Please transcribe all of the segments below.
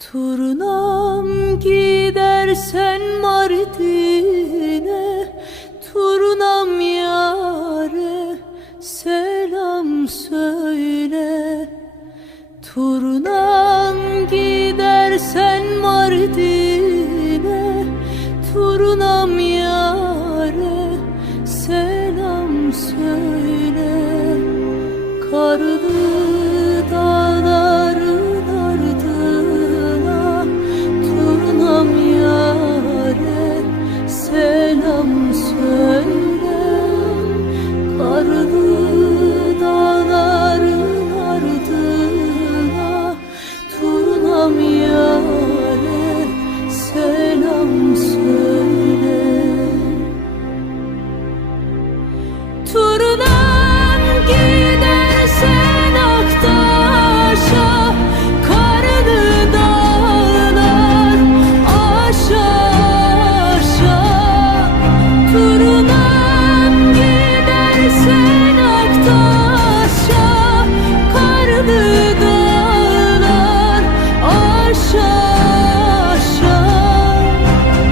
Turnam gidersen Mardin'e, turnam yâre selam söyle. Turnam gidersen Mardin'e, turnam yâre selam söyle. Karlı dağların ardına, turnam yâre selam söyle. Karlı dağların ardına, turnam yâre selam söyle. Turnam gidersen Aktaş'a, karlı dağlar aşağı aşağı. Turnam gidersen Aktaş'a, karlı dağlar aşağı aşağı.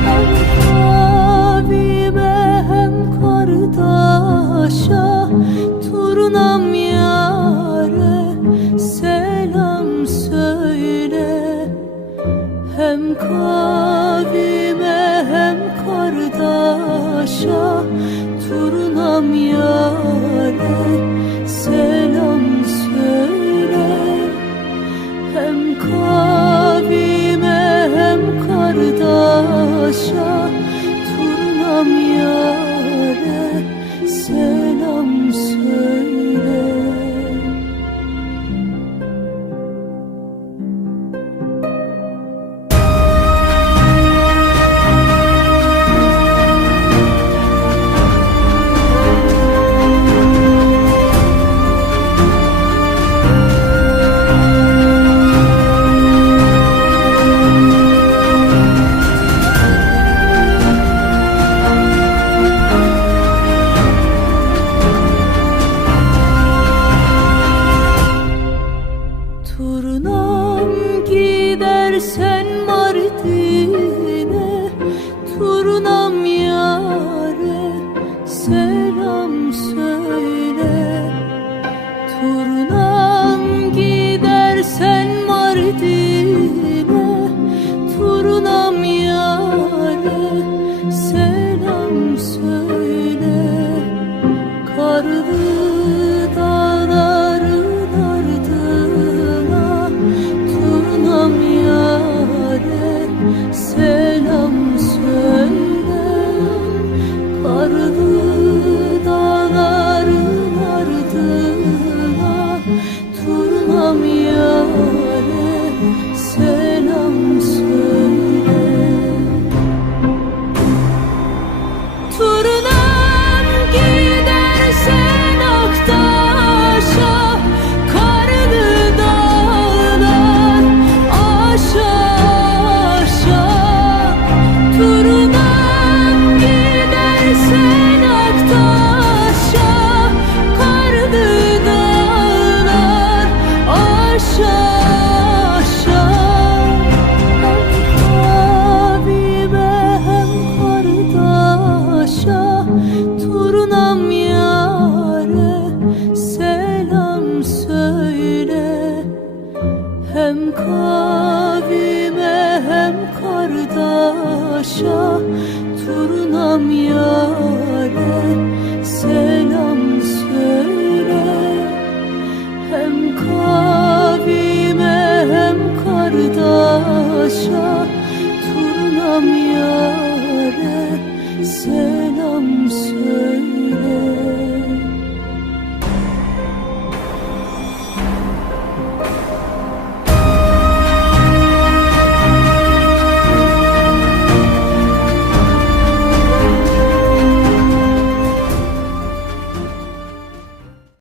Hem kavime hem kardeşa, turnam yâre selam söyle. Hem kavime hem kardeşa, turnam yâre selam söyle. Hem kavime hem kardeşa, turnam yâre selam söyle. Turnam gidersen Mardin'e, turnam yâre selam söyle. Turnam gidersen Mardin'e, turnam yâre selam söyle. Karlı dağların ardına, turnam yâre selam söyle. Karlı dağların ardına, turnam yâre selam söyle. Turnam gidersen Aktaş'a, karlı dağlar aşağı aşağı. Turnam gidersen Aktaş'a, karlı dağlar aşağı aşağı. Hem kavime hem kardeşa, turnam yâre selam söyle. Hem kavime hem kardeşa, turnam yâre selam